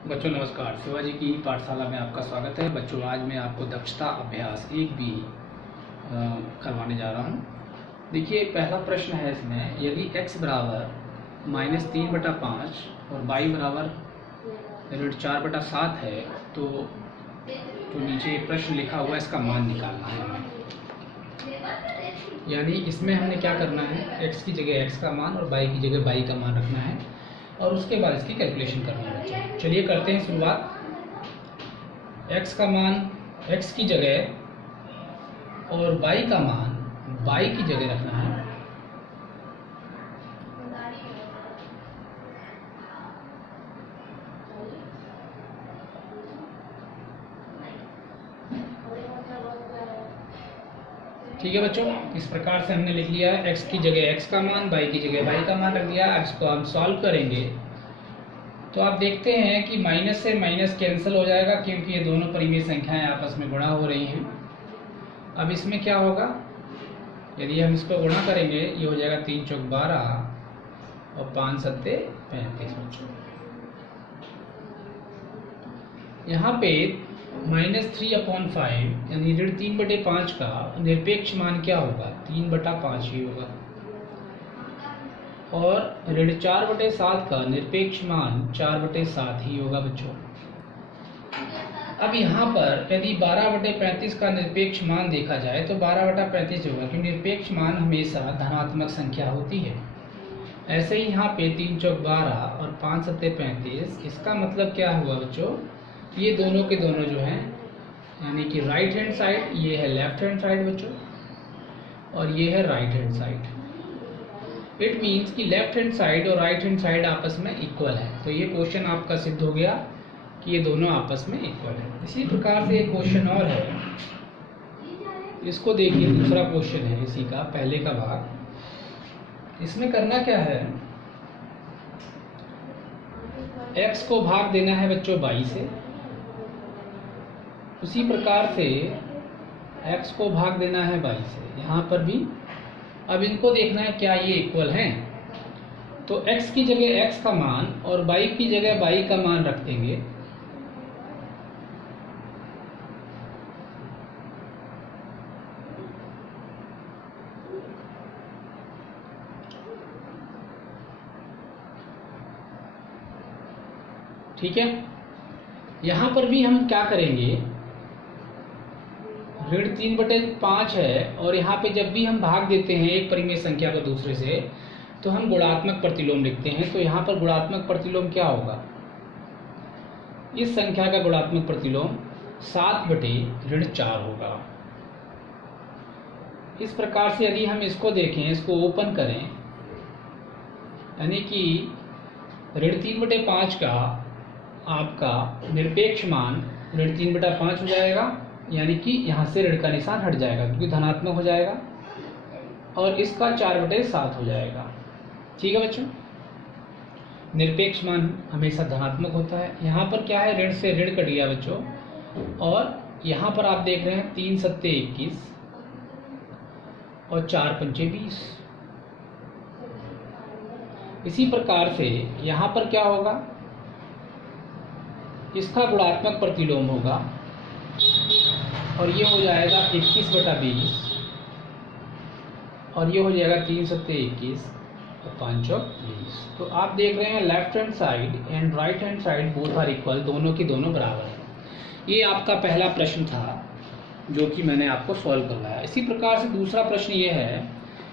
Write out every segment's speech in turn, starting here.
बच्चों नमस्कार। शिवाजी की पाठशाला में आपका स्वागत है। बच्चों आज मैं आपको दक्षता अभ्यास 1B करवाने जा रहा हूँ। देखिए पहला प्रश्न है इसमें, यदि x बराबर -3/5 और y बराबर √4/7 है तो जो नीचे प्रश्न लिखा हुआ है इसका मान निकालना है हमें। यानी इसमें हमने क्या करना है, x की जगह x का मान और y की जगह y का मान रखना है और उसके बाद इसकी कैलकुलेशन करना है बच्चों। चलिए करते हैं शुरुआत। x का मान x की जगह और y का मान y की जगह रखना है। ठीक है बच्चों, इस प्रकार से हमने लिख लिया है। x की जगह x का मान, y की जगह y का मान रख दिया। अब इसको हम सॉल्व करेंगे तो आप देखते हैं कि माइनस से माइनस कैंसिल हो जाएगा क्योंकि ये दोनों परिमेय संख्याएं आपस में गुणा हो रही हैं। अब इसमें क्या होगा, यदि हम इसको गुणा करेंगे ये हो जाएगा 3 चौक 12 और 5 सत्ते 35 बच्चों। यहाँ पे -3/5 यानी 3/5 का निरपेक्ष मान क्या होगा, 3/5 ही होगा और 4/7 का निरपेक्ष मान 4/7 ही होगा बच्चों। अब यहाँ पर यदि 12/35 का निरपेक्ष मान देखा जाए तो 12/35 होगा क्योंकि निरपेक्ष मान हमेशा धनात्मक संख्या होती है। ऐसे ही यहाँ पे 3 चौक 12 और 5 सत्ते 35, इसका मतलब क्या हुआ बच्चों, ये दोनों के दोनों जो हैं यानी कि राइट हैंड साइड, ये है लेफ्ट हैंड साइड बच्चों और ये है right hand side. It means कि लेफ्ट हैंड साइड और राइट हैंड साइड आपस में इक्वल है। तो ये क्वेश्चन आपका सिद्ध हो गया कि ये दोनों आपस में इक्वल है। इसी प्रकार से एक क्वेश्चन और है, इसको देखिए, दूसरा क्वेश्चन है इसी का पहले का भाग। इसमें करना क्या है, x को भाग देना है बच्चों y से, उसी प्रकार से x को भाग देना है y से यहाँ पर भी। अब इनको देखना है क्या ये इक्वल हैं, तो x की जगह x का मान और y की जगह y का मान रख देंगे। ठीक है, यहां पर भी हम क्या करेंगे, 3/5 है और यहाँ पे जब भी हम भाग देते हैं एक परिमेय संख्या को दूसरे से तो हम गुणात्मक प्रतिलोम लिखते हैं। तो यहाँ पर गुणात्मक प्रतिलोम क्या होगा, इस संख्या का गुणात्मक प्रतिलोम 7/4 होगा। इस प्रकार से यदि हम इसको देखें, इसको ओपन करें, यानी कि 3/5 का आपका निरपेक्ष मान 3/5 हो जाएगा, यानी कि यहाँ से ऋण का निशान हट जाएगा क्योंकि धनात्मक हो जाएगा और इसका 4/7 हो जाएगा। ठीक है बच्चों, निरपेक्ष मान हमेशा धनात्मक होता है। यहाँ पर क्या है, ऋण से ऋण कट गया बच्चों और यहाँ पर आप देख रहे हैं 3 सत्ते 21 और 4 पंचे 20। इसी प्रकार से यहाँ पर क्या होगा, इसका गुणात्मक प्रतिलोम होगा और ये हो जाएगा 21/20 और ये हो जाएगा 3 सत्ते 21 और 5 चौक 20। तो आप देख रहे हैं left hand side and right hand side both are equal, दोनों की दोनों बराबर है। ये आपका पहला प्रश्न था जो कि मैंने आपको सॉल्व करवाया। इसी प्रकार से दूसरा प्रश्न ये है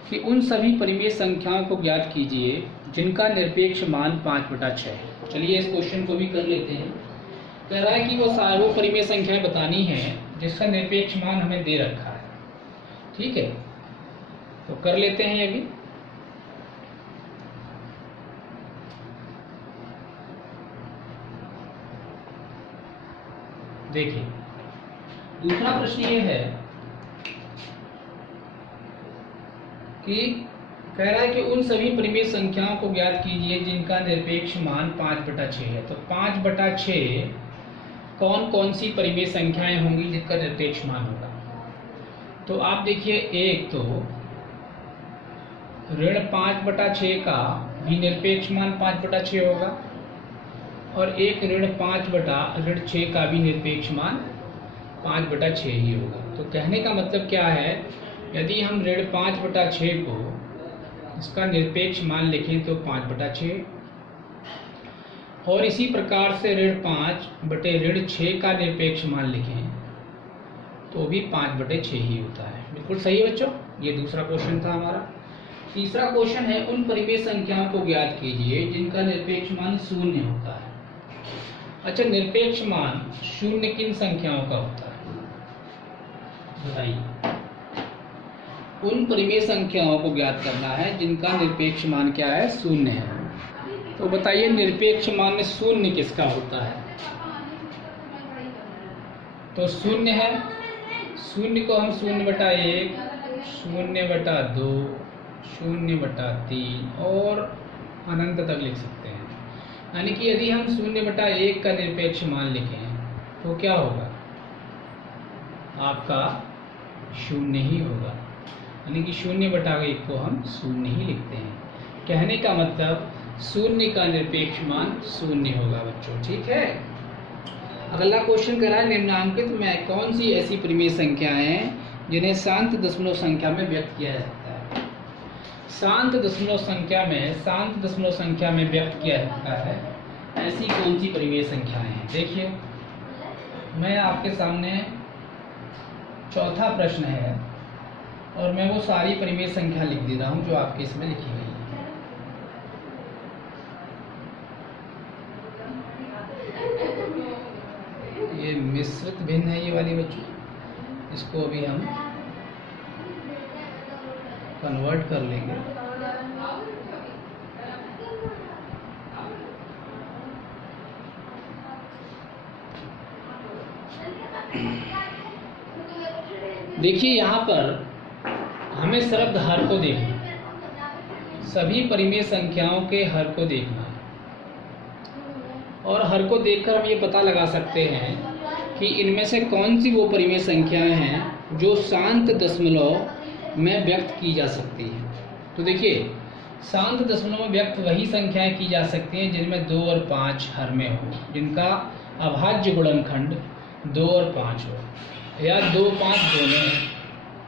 कि उन सभी परिमेय संख्याओं को ज्ञात कीजिए जिनका निरपेक्ष मान 5/6 है। चलिए इस क्वेश्चन को भी कर लेते हैं। कह रहा है कि वो परिमेय संख्याएं बतानी है जिसका निरपेक्ष मान हमें दे रखा है। ठीक है, तो कर लेते हैं ये भी। देखिए दूसरा प्रश्न ये है कि कह रहा है कि उन सभी परिमेय संख्याओं को ज्ञात कीजिए जिनका निरपेक्ष मान 5/6 है। तो 5/6 कौन कौन सी परिमेय संख्याएं होंगी जिनका निरपेक्ष मान होगा। तो आप देखिए, एक तो 5/6 का भी निरपेक्ष मान 5/6 होगा और एक ऋण 5/6 का भी निरपेक्ष मान 5/6 ही होगा। तो कहने का मतलब क्या है, यदि हम ऋण 5/6 को इसका निरपेक्ष मान लिखें तो 5/6, और इसी प्रकार से ऋण 5/6 का निरपेक्ष मान लिखें तो भी 5/6 ही होता है। बिल्कुल सही है बच्चों, ये दूसरा क्वेश्चन था हमारा। तीसरा क्वेश्चन है, उन परिमेय संख्याओं को ज्ञात कीजिए जिनका निरपेक्ष मान 0 होता है। अच्छा, निरपेक्ष मान 0 किन संख्याओं का होता है बताइए। उन परिमेय संख्याओं को ज्ञात करना है जिनका निरपेक्ष मान क्या है, 0 है। तो बताइए निरपेक्ष मान में 0 किसका होता है। तो 0 है, 0 को हम 0/1, 0/2, 0/3 और अनंत तक लिख सकते हैं। यानी कि यदि हम 0/1 का निरपेक्ष मान लिखें तो क्या होगा, आपका 0 ही होगा। यानी कि 0/1 को हम 0 ही लिखते हैं। कहने का मतलब 0 का निरपेक्ष मान 0 होगा बच्चों, ठीक है। अगला क्वेश्चन कह रहा है, निम्नांकित में कौन सी ऐसी परिमेय संख्याएं हैं जिन्हें शांत दशमलव संख्या में व्यक्त किया जा सकता है। शांत दशमलव संख्या में व्यक्त किया जाता है, ऐसी कौन सी परिमेय संख्याएं हैं। देखिए, मैं आपके सामने चौथा प्रश्न है और मैं वो सारी परिमेय संख्या लिख दे रहा हूं जो आपके इसमें लिखी गई है। ये मिश्रित भिन्न है ये वाली बच्चों, इसको अभी हम कन्वर्ट कर लेंगे। देखिए यहाँ पर हमें सिर्फ हर को देखना, सभी परिमेय संख्याओं के हर को देखना है, और हर को देखकर हम ये पता लगा सकते हैं कि इनमें से कौन सी वो परिमेय संख्याएं हैं जो शांत दशमलव में व्यक्त की जा सकती हैं। तो देखिए, शांत दशमलव में व्यक्त वही संख्याएं की जा सकती हैं जिनमें 2 और 5 हर में हो, जिनका अभाज्य गुणनखंड 2 और 5 हो, या 2, 5 दोनों हैं,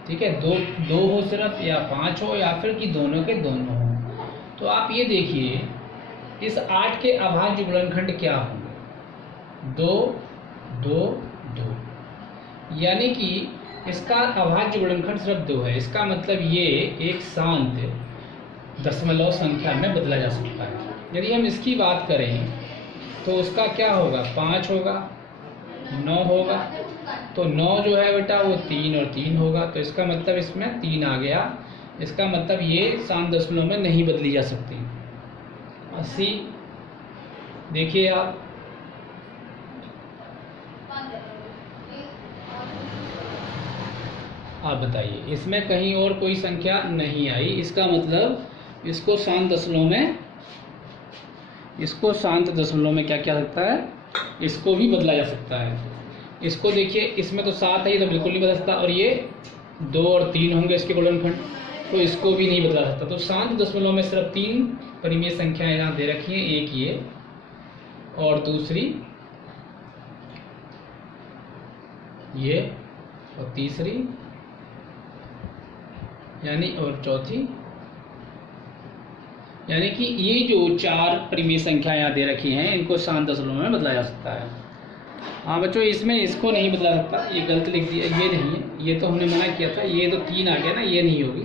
ठीक है, 2 हो सिर्फ, या 5 हो, या फिर कि दोनों के दोनों हो। तो आप ये देखिए, इस 8 के अभाज्य गुणनखंड क्या होंगे, 2, 2, 2, यानी कि इसका अभाज्य गुणनखंड सिर्फ 2 है। इसका मतलब ये एक शांत दशमलव संख्या में बदला जा सकता है। यदि हम इसकी बात करें तो उसका क्या होगा, 5 होगा, 9 होगा। तो 9 जो है बेटा वो 3 और 3 होगा, तो इसका मतलब इसमें 3 आ गया। इसका मतलब ये शांत दशमलव में नहीं बदली जा सकती। 80 देखिए आप बताइए, इसमें कहीं और कोई संख्या नहीं आई, इसका मतलब इसको शांत दशमलव में क्या किया सकता है, इसको भी बदला जा सकता है। इसको देखिए, इसमें तो 7 है, ये तो बिल्कुल नहीं बदल सकता, और ये 2 और 3 होंगे इसके गुणनखंड, तो इसको भी नहीं बदला सकता। तो शांत दशमलव में सिर्फ 3 परिमेय संख्याएं यहाँ दे रखी हैं, एक ये और दूसरी ये और तीसरी यानी और चौथी, यानी कि ये जो 4 परिमेय संख्या यहाँ दे रखी हैं इनको शांत दशमलव में बदला जा सकता है। हाँ बच्चों, इसमें इसको नहीं बदला सकता, ये गलत लिख दिया, ये नहीं है, ये तो हमने मना किया था, ये तो 3 आ गया ना, ये नहीं होगी।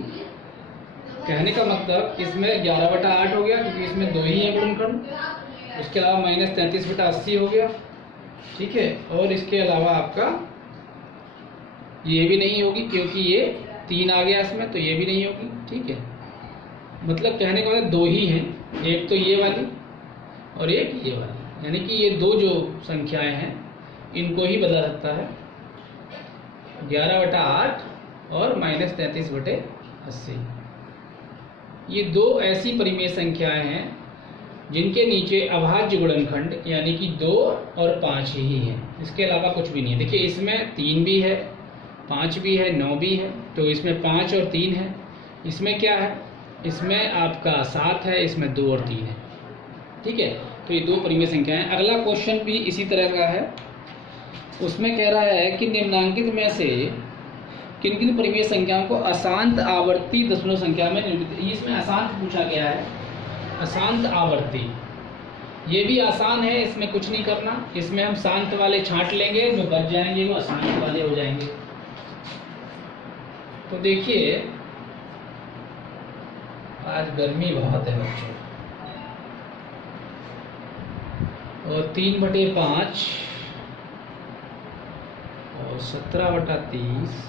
कहने का मतलब इसमें 11/8 हो गया क्योंकि इसमें 2 ही है गुणनखंड, उसके अलावा -33/80 हो गया, ठीक है। और इसके अलावा आपका ये भी नहीं होगी क्योंकि ये 3 आ गया इसमें, तो ये भी नहीं होगी, ठीक है। मतलब कहने का मतलब 2 ही हैं, एक तो ये वाली और एक ये वाली, यानी कि ये 2 जो संख्याएं हैं इनको ही बदला सकता है, 11/8 और -33/80। ये 2 ऐसी परिमेय संख्याएं हैं जिनके नीचे अभाज्य गुणनखंड यानी कि 2 और 5 ही है, इसके अलावा कुछ भी नहीं है। देखिए, इसमें 3 भी है, 5 भी है, 9 भी है, तो इसमें 5 और 3 है। इसमें क्या है, इसमें आपका 7 है, इसमें 2 और 3 है, ठीक है, तो ये दो परिमेय संख्या है। अगला क्वेश्चन भी इसी तरह का है, उसमें कह रहा है कि निम्नांकित में से किन किन परिमेय संख्याओं को अशांत आवर्ती दशमलव संख्या में निरूपित, इसमें अशांत पूछा गया है, अशांत आवर्ती। ये भी आसान है, इसमें कुछ नहीं करना, इसमें हम शांत वाले छांट लेंगे, जो बच जाएंगे वो अशांत वाले हो जाएंगे। तो देखिए आज गर्मी बहुत है बच्चों, और 3/5 और 17/30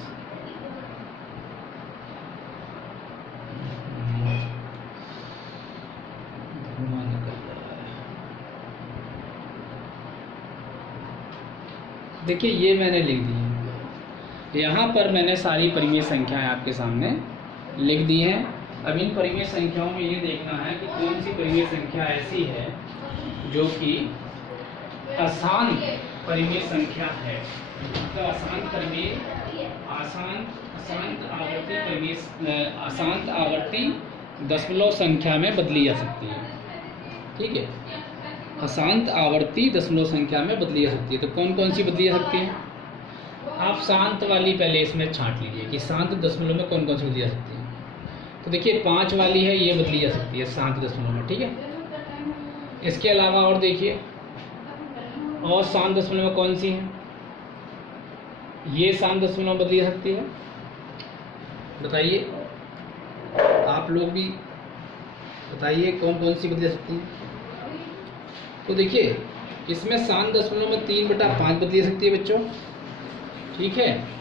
देखिए ये मैंने लिख दी है, यहाँ पर मैंने सारी परिमेय संख्याएं आपके सामने लिख दी हैं। अब इन परिमेय संख्याओं में ये देखना है कि कौन सी परिमेय संख्या ऐसी है जो कि अशांत परिमेय संख्या है। तो अशांत परिमेय, अशांत आवर्ती परिमेय, अशांत आवर्ती दशमलव संख्या में बदली जा सकती है। ठीक है, अशांत आवर्ती दशमलव संख्या में बदली जा सकती है। तो कौन कौन सी बदली जा सकती है? आप शांत वाली पहले इसमें छांट लीजिए कि शांत दशमलव में कौन कौन सी बदली जा सकती है। तो देखिए 5 वाली है, ये बदली जा सकती है शांत दशमलव में। ठीक है, इसके अलावा और देखिए, और शांत दशमलव में कौन सी है? ये शांत दशमलव में बदली जा सकती है। बताइए आप लोग भी बताइए कौन कौन सी बदली जा सकती है। तो देखिए इसमें शांत दशमलव में 3/5 बदली जा सकती है बच्चों। ठीक है,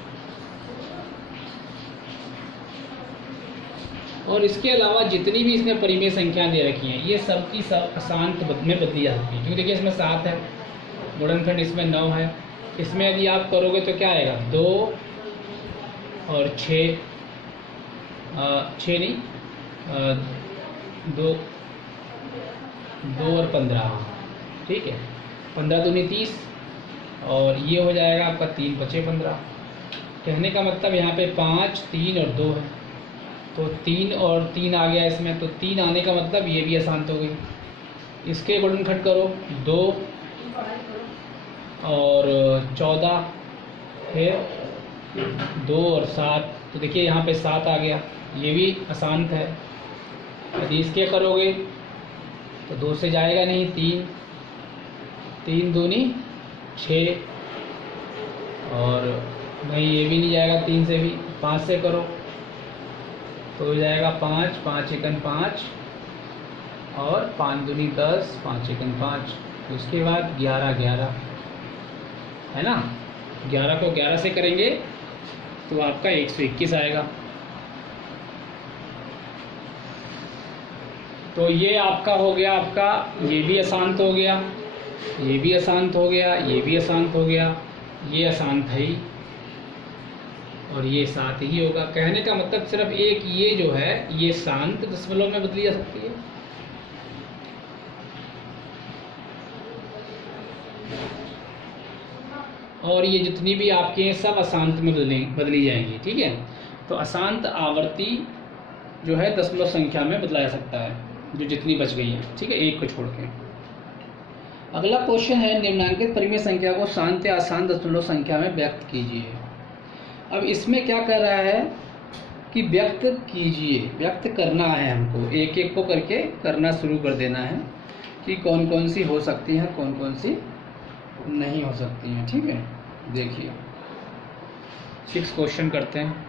और इसके अलावा जितनी भी इसमें परिमेय संख्या दे रखी हैं ये सब की सब अशांत में बदली जा सकती है। क्योंकि देखिए इसमें 7 है, गुणनखंड इसमें 9 है, इसमें यदि आप करोगे तो क्या आएगा? 2 और 6, 6 नहीं, 2 और 15। ठीक है, 15 दूनी 30, और ये हो जाएगा आपका 3 × 5 = 15। कहने का मतलब यहाँ पे 5, 3 और 2 है, तो 3 और 3 आ गया इसमें, तो 3 आने का मतलब ये भी अशांत हो गई। इसके गुणनखंड करो, 2 और 14 है, 2 और 7, तो देखिए यहाँ पे 7 आ गया, ये भी अशांत है। यदि इसके करोगे तो 2 से जाएगा नहीं, 3 दूनी 6, और नहीं ये भी नहीं जाएगा 3 से भी। 5 से करो तो हो जाएगा 5, 5 × 1 = 5, और 5 दूनी 10, 5 × 1 = 5। उसके बाद 11, 11 है ना, 11 को 11 से करेंगे तो आपका 121 आएगा। तो ये आपका हो गया, आपका ये भी अशांत हो गया, ये भी अशांत हो गया, ये भी अशांत हो गया, ये अशांत है ही, और ये 7 ही होगा। कहने का मतलब सिर्फ एक ये जो है ये शांत दशमलव में बदली जा सकती है। और ये जितनी भी आपके हैं सब अशांत में बदली जाएंगी। ठीक है, तो अशांत आवर्ती जो है दशमलव संख्या में बदला जा सकता है, जो जितनी बच गई है। ठीक है, एक को छोड़ के। अगला क्वेश्चन है, निम्नांकित परिमेय संख्या को शांत या अशांत दशमलव संख्या में व्यक्त कीजिए। अब इसमें क्या कर रहा है कि व्यक्त कीजिए, व्यक्त करना है हमको, एक एक को करके करना शुरू कर देना है कि कौन कौन सी हो सकती हैं, कौन कौन सी नहीं हो सकती हैं। ठीक है, देखिए 6 क्वेश्चन करते हैं।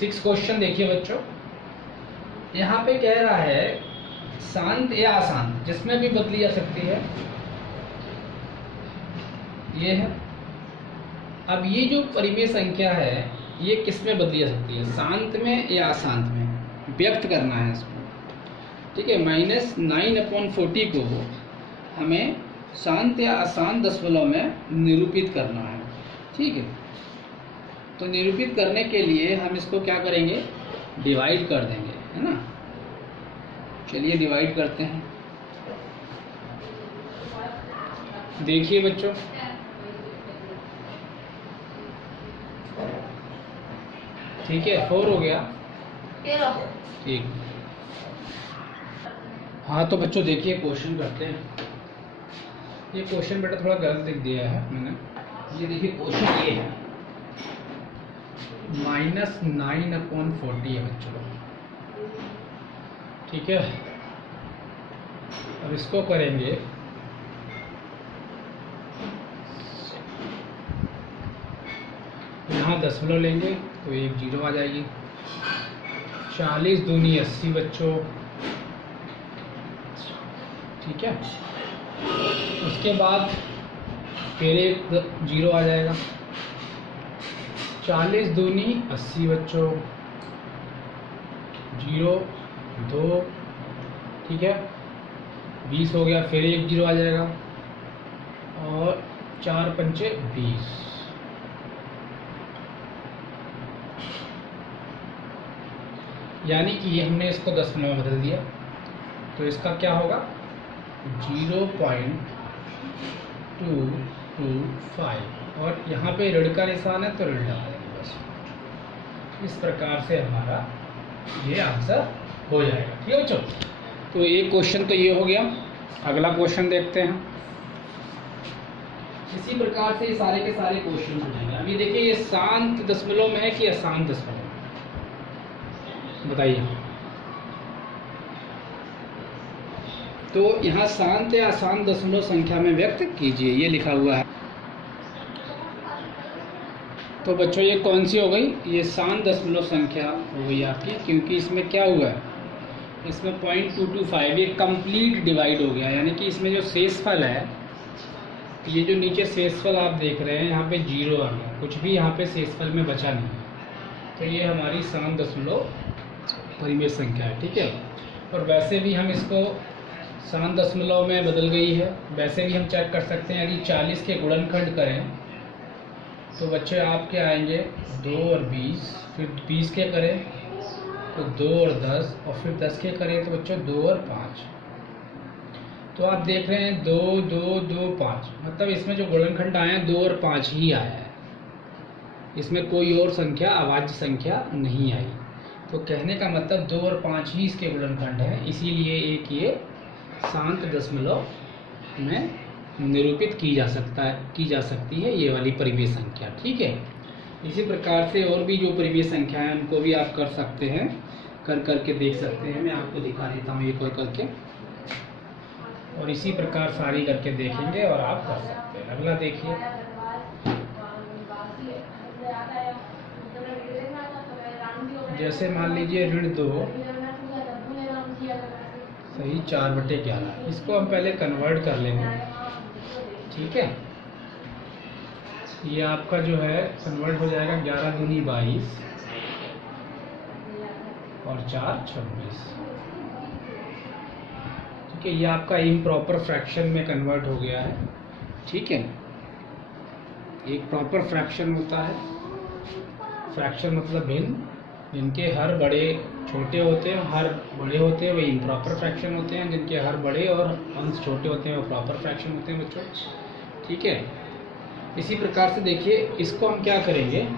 सिक्स क्वेश्चन देखिए बच्चों, यहाँ पे कह रहा है शांत या अशांत, जिसमें भी बदली जा सकती है, ये है। अब ये जो परिमेय संख्या है ये किस में बदली जा सकती है? शांत में या अशांत में व्यक्त करना है इसको। ठीक है, -9/40 को हमें शांत या अशांत दशमलव में निरूपित करना है। ठीक है, तो निरूपित करने के लिए हम इसको क्या करेंगे? डिवाइड कर देंगे, है ना। चलिए डिवाइड करते हैं। देखिए बच्चों ठीक है, 4 हो गया। 13। ठीक। हाँ तो बच्चों देखिए क्वेश्चन करते हैं। ये क्वेश्चन बेटा थोड़ा गलत लिख दिया है मैंने। ये देखिए क्वेश्चन ये है, -9/40 है बच्चों। ठीक है, अब इसको करेंगे यहाँ दशमलव लेंगे तो एक 0 आ जाएगी। 40 दूनी 80 बच्चों। ठीक है, उसके बाद फिर एक 0 आ जाएगा। 40 दूनी 80 बच्चों, 0 2। ठीक है, 20 हो गया, फिर एक 0 आ जाएगा और 4 पंचे 20। यानी कि ये हमने इसको दशमलव में बदल दिया, तो इसका क्या होगा 0.225, और यहाँ पे ऋण का निशान है तो ऋण लगा देंगे बस। इस प्रकार से हमारा ये आंसर हो जाएगा। ठीक है बच्चों, तो एक क्वेश्चन तो ये हो गया। अगला क्वेश्चन देखते हैं। इसी प्रकार से सारे के सारे क्वेश्चन हो जाएंगे। अभी देखिए ये शांत दशमलव में है कि अशांत दशमलव में, बताइए। तो यहाँ शांत या अशांत दशमलव संख्या में व्यक्त कीजिए, ये लिखा हुआ है। तो बच्चों ये कौन सी हो गई, ये शांत दशमलव संख्या हो गई आपकी, क्योंकि इसमें क्या हुआ है, इसमें 0.225 ये कंप्लीट डिवाइड हो गया। यानी कि इसमें जो शेषफल है, ये जो नीचे शेषफल आप देख रहे हैं यहाँ पे 0 आ गया, कुछ भी यहाँ पे शेषफल में बचा नहीं। तो ये हमारी शांत दशमलव परिमेय संख्या है। ठीक है, और वैसे भी हम इसको शांत दशमलव में बदल गई है। वैसे भी हम चेक कर सकते हैं, यदि 40 के गुणनखंड करें तो बच्चे आपके आएंगे 2 और 20, फिर 20 के करें तो 2 और 10, और फिर 10 के करें तो बच्चों 2 और 5। तो आप देख रहे हैं 2 2 2 5, मतलब इसमें जो गुणनखंड आए हैं 2 और 5 ही आया है, इसमें कोई और संख्या अभाज्य संख्या नहीं आई। तो कहने का मतलब 2 और 5 ही इसके गुणनखंड है, इसीलिए एक ये शांत दशमलव में निरूपित की जा सकती है ये वाली परिमेय संख्या। ठीक है, इसी प्रकार से और भी जो परिमेय संख्या है उनको भी आप कर सकते हैं, करके देख सकते हैं। मैं आपको दिखा देता हूँ एक और करके, और इसी प्रकार सारी करके देखेंगे और आप कर सकते हैं। अगला देखिए, जैसे मान लीजिए ऋण 2 सही 4/11, इसको हम पहले कन्वर्ट कर लेंगे। ठीक है, ये आपका जो है कन्वर्ट हो जाएगा 11 दूनी 22 और 4 26। ठीक है, ये आपका इम्प्रॉपर फ्रैक्शन में कन्वर्ट हो गया है। ठीक है, एक प्रॉपर फ्रैक्शन होता है, फ्रैक्शन मतलब भिन्न, जिनके हर बड़े छोटे होते हैं, हर बड़े होते हैं, वही इम्प्रॉपर फ्रैक्शन होते हैं। जिनके हर बड़े और अंश छोटे होते हैं वो प्रॉपर फ्रैक्शन होते हैं बच्चों। ठीक है, इसी प्रकार से देखिए इसको हम क्या करेंगे,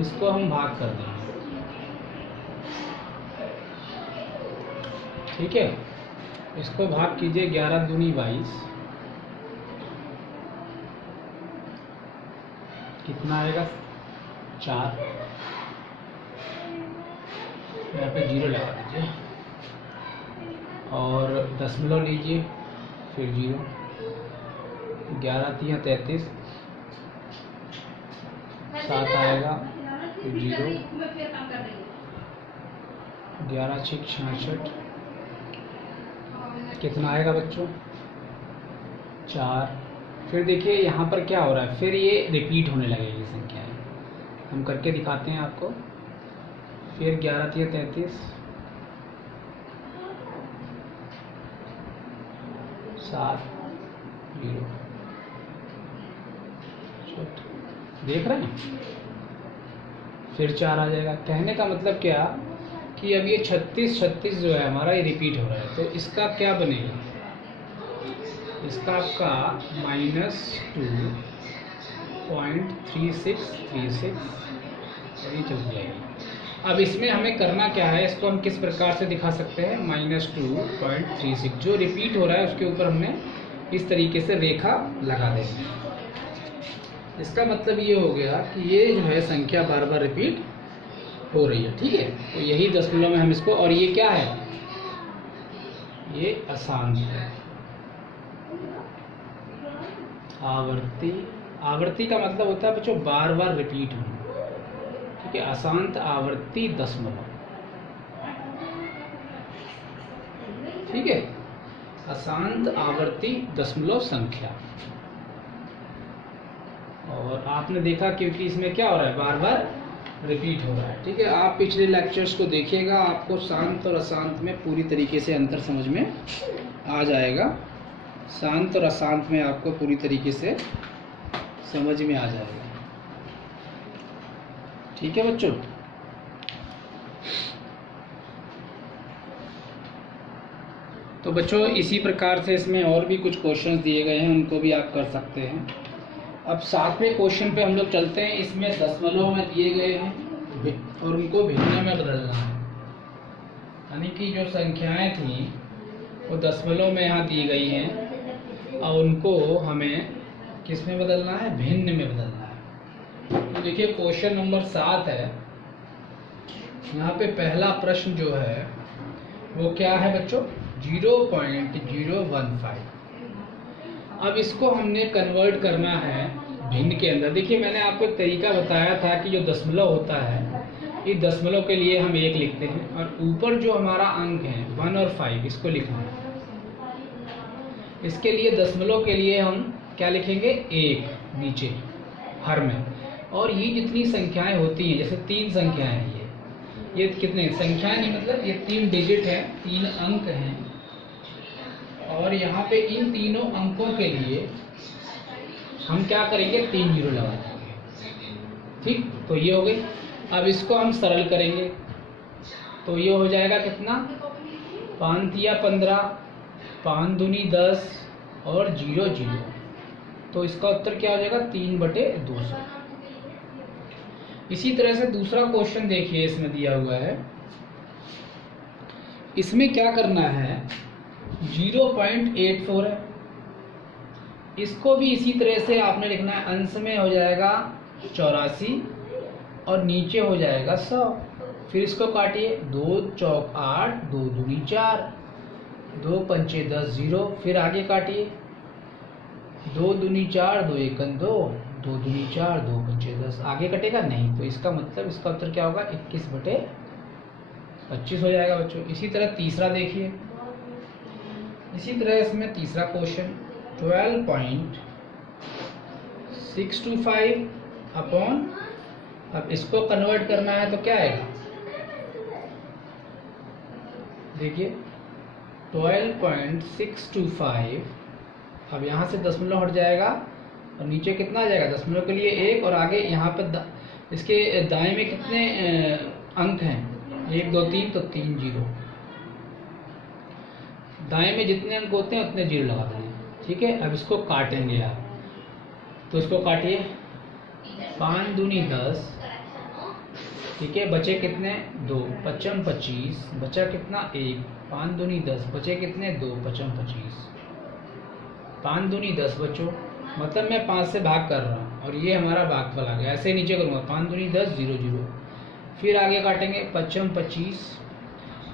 इसको हम भाग कर देंगे। ठीक है, इसको भाग कीजिए 11 दूनी 22, कितना आएगा 4, यहाँ पे 0 लगा दीजिए, और दशमलव लीजिए, फिर 0, 11 3 33, 7 आएगा, फिर 0, 11 6 66, कितना आएगा बच्चों 4। फिर देखिए यहाँ पर क्या हो रहा है, फिर ये रिपीट होने लगेगी संख्याएं, हम करके दिखाते हैं आपको। फिर 11 3 33, 7 0, देख रहे हैं, फिर 4 आ जाएगा। कहने का मतलब क्या कि अब ये 36 36 जो है हमारा, ये रिपीट हो रहा है, तो इसका क्या बनेगा, इसका आपका -2 0.3636 यही चल जाएगी। अब इसमें हमें करना क्या है, इसको हम किस प्रकार से दिखा सकते हैं, -2.36 जो रिपीट हो रहा है उसके ऊपर हमने इस तरीके से रेखा लगा देंगे। इसका मतलब ये हो गया कि ये जो है संख्या बार बार रिपीट हो रही है, ठीक है। तो यही दशमलव में हम इसको, और ये क्या है, ये अशांत है। आवर्ती का मतलब होता है बच्चों बार बार रिपीट होना, ठीक है। अशांत आवर्ती दशमलव, ठीक है, अशांत आवर्ती दशमलव संख्या। और आपने देखा क्योंकि इसमें क्या हो रहा है, बार बार रिपीट हो रहा है, ठीक है। आप पिछले लेक्चर्स को देखिएगा, आपको शांत और अशांत में पूरी तरीके से अंतर समझ में आ जाएगा। शांत और अशांत में आपको पूरी तरीके से समझ में आ जाएगा, ठीक है बच्चों। तो बच्चों इसी प्रकार से इसमें और भी कुछ क्वेश्चंस दिए गए हैं, उनको भी आप कर सकते हैं। अब 7वें क्वेश्चन पे हम लोग चलते हैं। इसमें दशमलव में दिए गए हैं और उनको भिन्न में बदलना है, यानी कि जो संख्याएं थी वो दशमलव में यहाँ दी गई हैं और उनको हमें किस में बदलना है, भिन्न में बदलना है। तो देखिए क्वेश्चन नंबर 7 है। यहाँ पे पहला प्रश्न जो है वो क्या है बच्चों, 0.015। अब इसको हमने कन्वर्ट करना है भिन्न के अंदर। देखिए मैंने आपको एक तरीका बताया था कि जो दशमलव होता है, इस दशमलव के लिए हम 1 लिखते हैं और ऊपर जो हमारा अंक है 1 और 5 इसको लिखना है। इसके लिए दशमलव के लिए हम क्या लिखेंगे, 1 नीचे हर में। और ये जितनी संख्याएं होती हैं, जैसे 3 संख्याएं हैं, ये कितने संख्याएं नहीं, मतलब ये 3 डिजिट है, 3 अंक हैं। और यहाँ पे इन तीनों अंकों के लिए हम क्या करेंगे, 3 जीरो लगा देंगे, ठीक। तो ये हो गई। अब इसको हम सरल करेंगे तो ये हो जाएगा कितना, 5 तिया 15, 5 दूनी 10 और 0 0। तो इसका उत्तर क्या हो जाएगा, 3/200। इसी तरह से दूसरा क्वेश्चन देखिए, इसमें दिया हुआ है। इसमें क्या करना है, 0.84 है। इसको भी इसी तरह से आपने लिखना है। अंश में हो जाएगा 84 और नीचे हो जाएगा 100। फिर इसको काटिए, 2 चौक 8, 2 दूनी 4, 2 पंचे 10 0। फिर आगे काटिए, 2 दूनी 4, 2 एकन 2, 2 दूनी 4, 2 पंचे 10। आगे कटेगा नहीं, तो इसका मतलब इसका उत्तर क्या होगा, 21/25 हो जाएगा बच्चों। इसी तरह तीसरा देखिए, इसी तरह इसमें तीसरा क्वेश्चन 12.625 अपॉन, अब इसको कन्वर्ट करना है तो क्या आएगा, देखिए 12.625। अब यहाँ से दशमलव हट जाएगा और नीचे कितना आ जाएगा, दशमलव के लिए 1 और आगे यहाँ पर इसके दाएं में कितने अंक हैं, 1 2 3, तो 3 जीरो। दाएं में जितने अंक होते हैं उतने जीरो लगा देंगे, ठीक है। अब इसको काटेंगे आप, तो इसको काटिए, 5 दूनी 10, ठीक है। बचे कितने, 2, 5 25, बचा कितना 1, 5 दूनी 10, बचे कितने 2, 5 25, 5 दूनी 10 बच्चों, मतलब मैं 5 से भाग कर रहा हूँ और ये हमारा भागफल आ गया। ऐसे नीचे करूँगा, 5 दूनी 10 0 0। फिर आगे काटेंगे 5 25,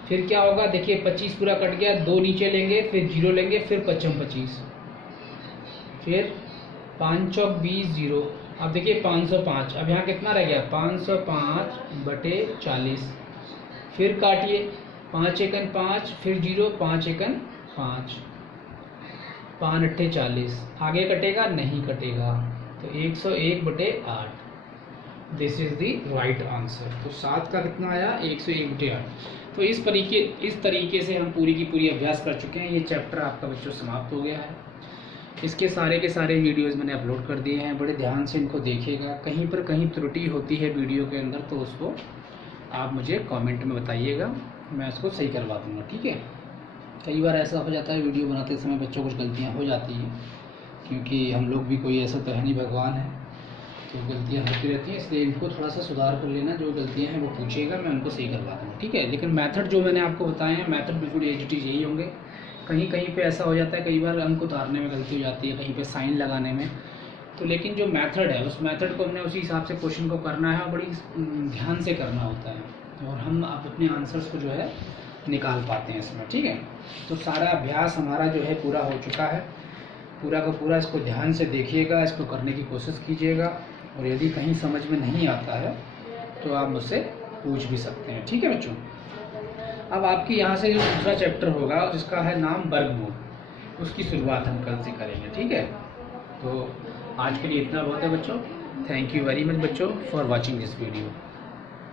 फिर क्या होगा, देखिए 25 पूरा कट गया, 2 नीचे लेंगे, फिर 0 लेंगे, फिर 5 25, फिर 5 चौक 20 0। अब देखिए 505, अब यहाँ कितना रह गया, 505/40। फिर काटिए, 5 एकन 5, फिर 0, 5 एकन 5, 5 अट्ठे 40। आगे कटेगा नहीं कटेगा, तो 101/8। This is the right answer. तो 7 का कितना आया, 101/8। तो इस तरीके से हम पूरी की पूरी अभ्यास कर चुके हैं। ये चैप्टर आपका बच्चों समाप्त हो गया है। इसके सारे के सारे वीडियोस मैंने अपलोड कर दिए हैं, बड़े ध्यान से इनको देखिएगा। कहीं पर कहीं त्रुटि होती है वीडियो के अंदर तो उसको आप मुझे कमेंट में बताइएगा, मैं उसको सही करवा दूँगा, ठीक है। कई बार ऐसा हो जाता है, वीडियो बनाते समय बच्चों कुछ गलतियाँ हो जाती हैं, क्योंकि हम लोग भी कोई ऐसा तो है नहीं, भगवान है। तो गलतियाँ होती रहती हैं, इसलिए इनको थोड़ा सा सुधार कर लेना। जो गलतियाँ हैं वो पूछिएगा, मैं उनको सही करवा दूँगा, ठीक है। लेकिन मेथड जो मैंने आपको बताए हैं, मेथड बिल्कुल एज इट इज़ यही होंगे। कहीं कहीं पे ऐसा हो जाता है, कई बार अंक उतारने में गलती हो जाती है, कहीं पे साइन लगाने में। तो लेकिन जो मेथड है, उस मेथड को हमने उसी हिसाब से क्वेश्चन को करना है और बड़ी ध्यान से करना होता है, और हम आप अपने आंसर्स को जो है निकाल पाते हैं इसमें, ठीक है। तो सारा अभ्यास हमारा जो है पूरा हो चुका है। पूरा का पूरा इसको ध्यान से देखिएगा, इसको करने की कोशिश कीजिएगा, और यदि कहीं समझ में नहीं आता है तो आप मुझसे पूछ भी सकते हैं, ठीक है बच्चों। अब आपकी यहाँ से जो दूसरा चैप्टर होगा जिसका है नाम वर्गमूल, उसकी शुरुआत हम कल से करेंगे, ठीक है। तो आज के लिए इतना बहुत है बच्चों। थैंक यू वेरी मच बच्चों फॉर वॉचिंग दिस वीडियो।